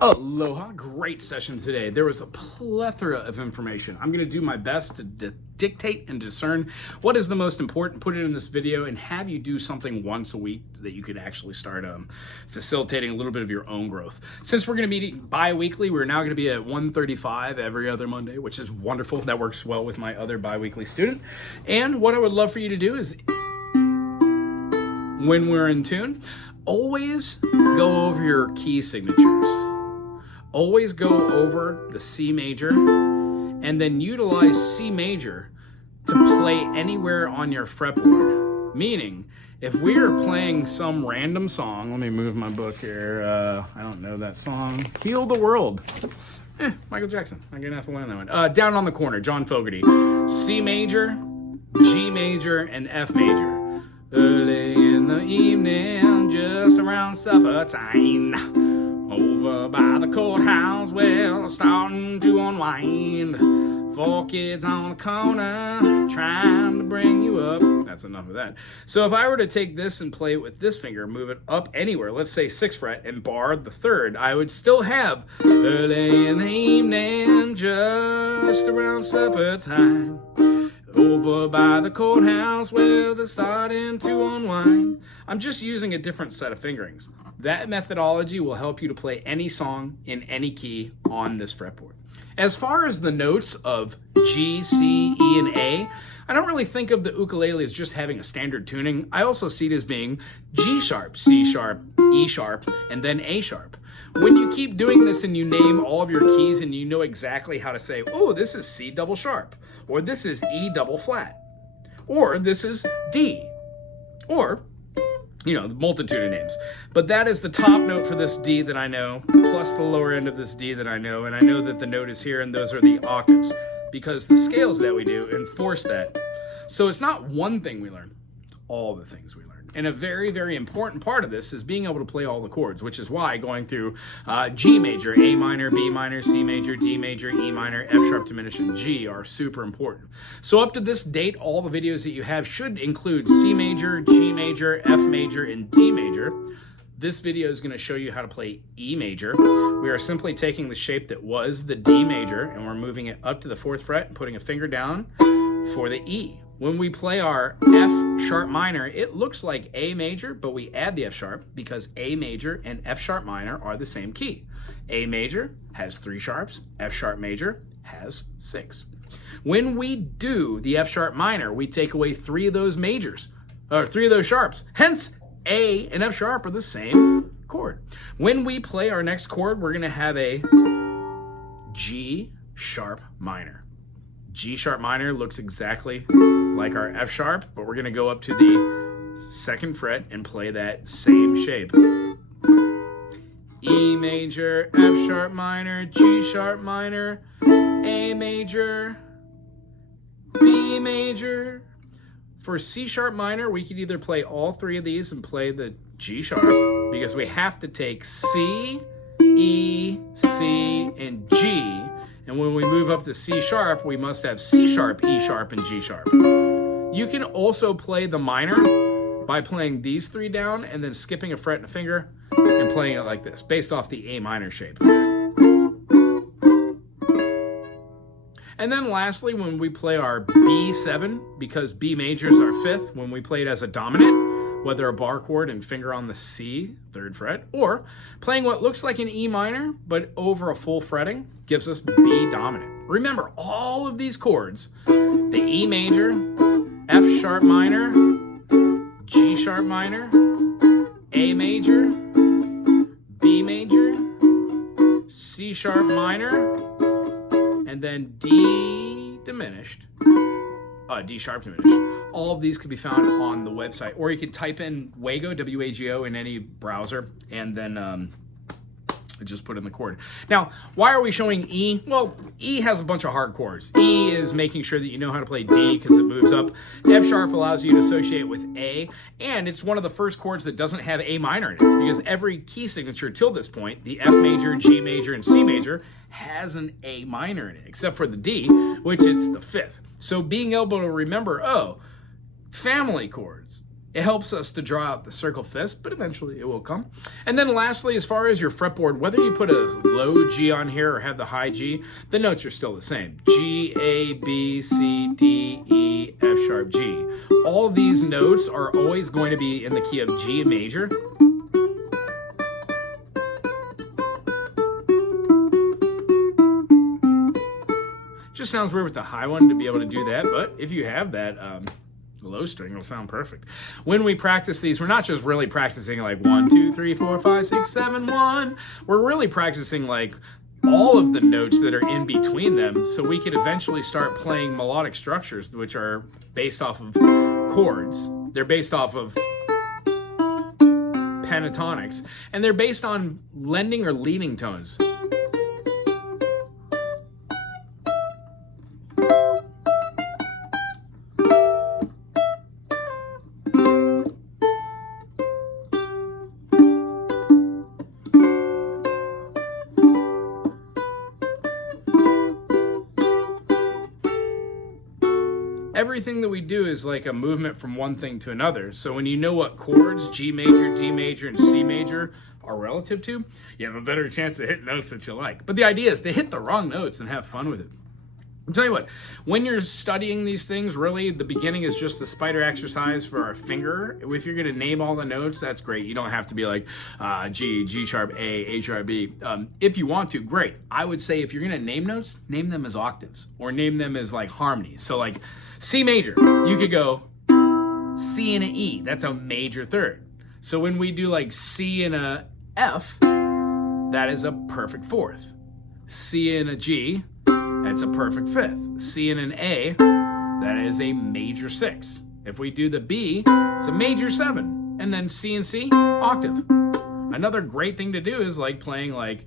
Aloha, great session today. There was a plethora of information. I'm going to do my best to dictate and discern what is the most important, put it in this video, and have you do something once a week that you could actually start facilitating a little bit of your own growth. Since we're going to be meeting bi-weekly, we're now going to be at 1:35 every other Monday, which is wonderful. That works well with my other bi-weekly student. And what I would love for you to do is, when we're in tune, always go over your key signatures. Always go over the C major and then utilize C major to play anywhere on your fretboard. Meaning, if we are playing some random song, let me move my book here. I don't know that song. Heal the World. Michael Jackson. I'm gonna have to learn that one. Down on the Corner, John Fogerty. C major, G major, and F major. Early in the evening, just around supper time. Over by the courthouse, well, starting to unwind. 4 kids on the corner, trying to bring you up. That's enough of that. So if I were to take this and play it with this finger, move it up anywhere, let's say 6th fret, and bar the 3rd, I would still have early in the evening, just around supper time. Over by the courthouse, well, they're starting to unwind. I'm just using a different set of fingerings. That methodology will help you to play any song in any key on this fretboard. As far as the notes of G, C, E, and A, I don't really think of the ukulele as just having a standard tuning. I also see it as being G sharp, C sharp, E sharp, and then A sharp. When you keep doing this and you name all of your keys and you know exactly how to say, oh, this is C double sharp, or this is E double flat, or this is D, or, you know, the multitude of names. But that is the top note for this D that I know, plus the lower end of this D that I know, and I know that the note is here, and those are the octaves, because the scales that we do enforce that. So it's not one thing we learn, it's all the things we learn. And a very, very important part of this is being able to play all the chords, which is why going through G major, A minor, B minor, C major, D major, E minor, F sharp diminished, and G are super important. So up to this date, all the videos that you have should include C major, G major, F major, and D major. This video is going to show you how to play E major. We are simply taking the shape that was the D major, and we're moving it up to the 4th fret and putting a finger down for the E. When we play our F sharp minor, it looks like A major, but we add the F sharp because A major and F sharp minor are the same key. A major has 3 sharps, F sharp major has 6. When we do the F sharp minor, we take away 3 of those majors, or 3 of those sharps. Hence, A and F sharp are the same chord. When we play our next chord, we're gonna have a G sharp minor. G sharp minor looks exactly like our F sharp, but we're gonna go up to the 2nd fret and play that same shape. E major, F sharp minor, G sharp minor, A major, B major. For C sharp minor, we could either play all 3 of these and play the G sharp, because we have to take C, E, C, and G. And when we move up to C sharp, we must have C sharp, E sharp, and G sharp. You can also play the minor by playing these 3 down and then skipping a fret and a finger and playing it like this, based off the A minor shape. And then lastly, when we play our B7, because B major is our 5th, when we play it as a dominant, whether a bar chord and finger on the C, 3rd fret, or playing what looks like an E minor, but over a full fretting, gives us B dominant. Remember, all of these chords, the E major, F sharp minor, G sharp minor, A major, B major, C sharp minor, and then D diminished, D sharp diminished. All of these can be found on the website, or you can type in WAGO, W-A-G-O, in any browser, and then just put in the chord. Now, why are we showing E? Well, E has a bunch of hard chords. E is making sure that you know how to play D because it moves up. F sharp allows you to associate with A, and it's one of the first chords that doesn't have A minor in it, because every key signature till this point, the F major, G major, and C major, has an A minor in it, except for the D, which it's the 5th. So being able to remember, oh, family chords, It helps us to draw out the circle fifths, but eventually it will come. And then lastly, as far as your fretboard, whether you put a low G on here or have the high G, the notes are still the same. G, A, B, C, D, E, F sharp, G. All these notes are always going to be in the key of G major. Just sounds weird with the high one to be able to do that, but if you have that low string, it'll sound perfect. When we practice these, we're not just really practicing like 1, 2, 3, 4, 5, 6, 7, 1. We're really practicing like all of the notes that are in between them, so we could eventually start playing melodic structures, which are based off of chords. They're based off of pentatonics, and they're based on lending or leading tones. Everything that we do is like a movement from one thing to another. So when you know what chords, G major, D major, and C major are relative to, you have a better chance to hit notes that you like. But the idea is to hit the wrong notes and have fun with it. I'll tell you what, when you're studying these things, really the beginning is just the spider exercise for our finger. If you're gonna name all the notes, that's great. You don't have to be like G, G sharp, A sharp, B. If you want to, great. I would say if you're gonna name notes, name them as octaves or name them as like harmonies. So like C major, you could go C and an E, that's a major third. So when we do like C and a F, that is a perfect fourth. C and a G, that's a perfect fifth. C and an A, that is a major six. If we do the B, it's a major seven. And then C and C, octave. Another great thing to do is like playing like,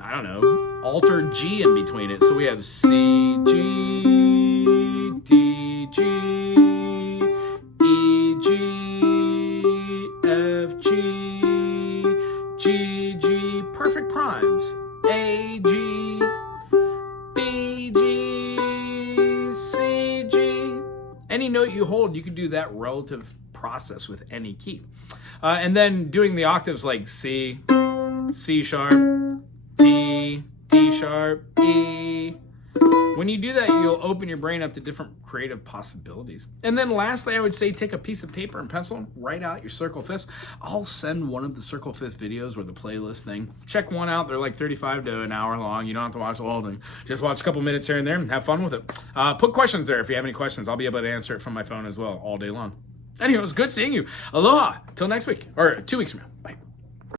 I don't know, alter G in between it. So we have C, G, D, G, E, G, F, G, G, G, perfect primes. A, G, B, G, C, G. Any note you hold, you can do that relative process with any key. And then doing the octaves like C, C sharp, D, D sharp, E. When you do that, you'll open your brain up to different creative possibilities. And then lastly, I would say take a piece of paper and pencil, write out your circle fifths. I'll send one of the circle fifth videos or the playlist thing. Check one out. They're like 35 to an hour long. You don't have to watch the whole thing. Just watch a couple minutes here and there and have fun with it. Put questions there if you have any questions. I'll be able to answer it from my phone as well all day long. Anyway, it was good seeing you. Aloha. Till next week, or 2 weeks from now.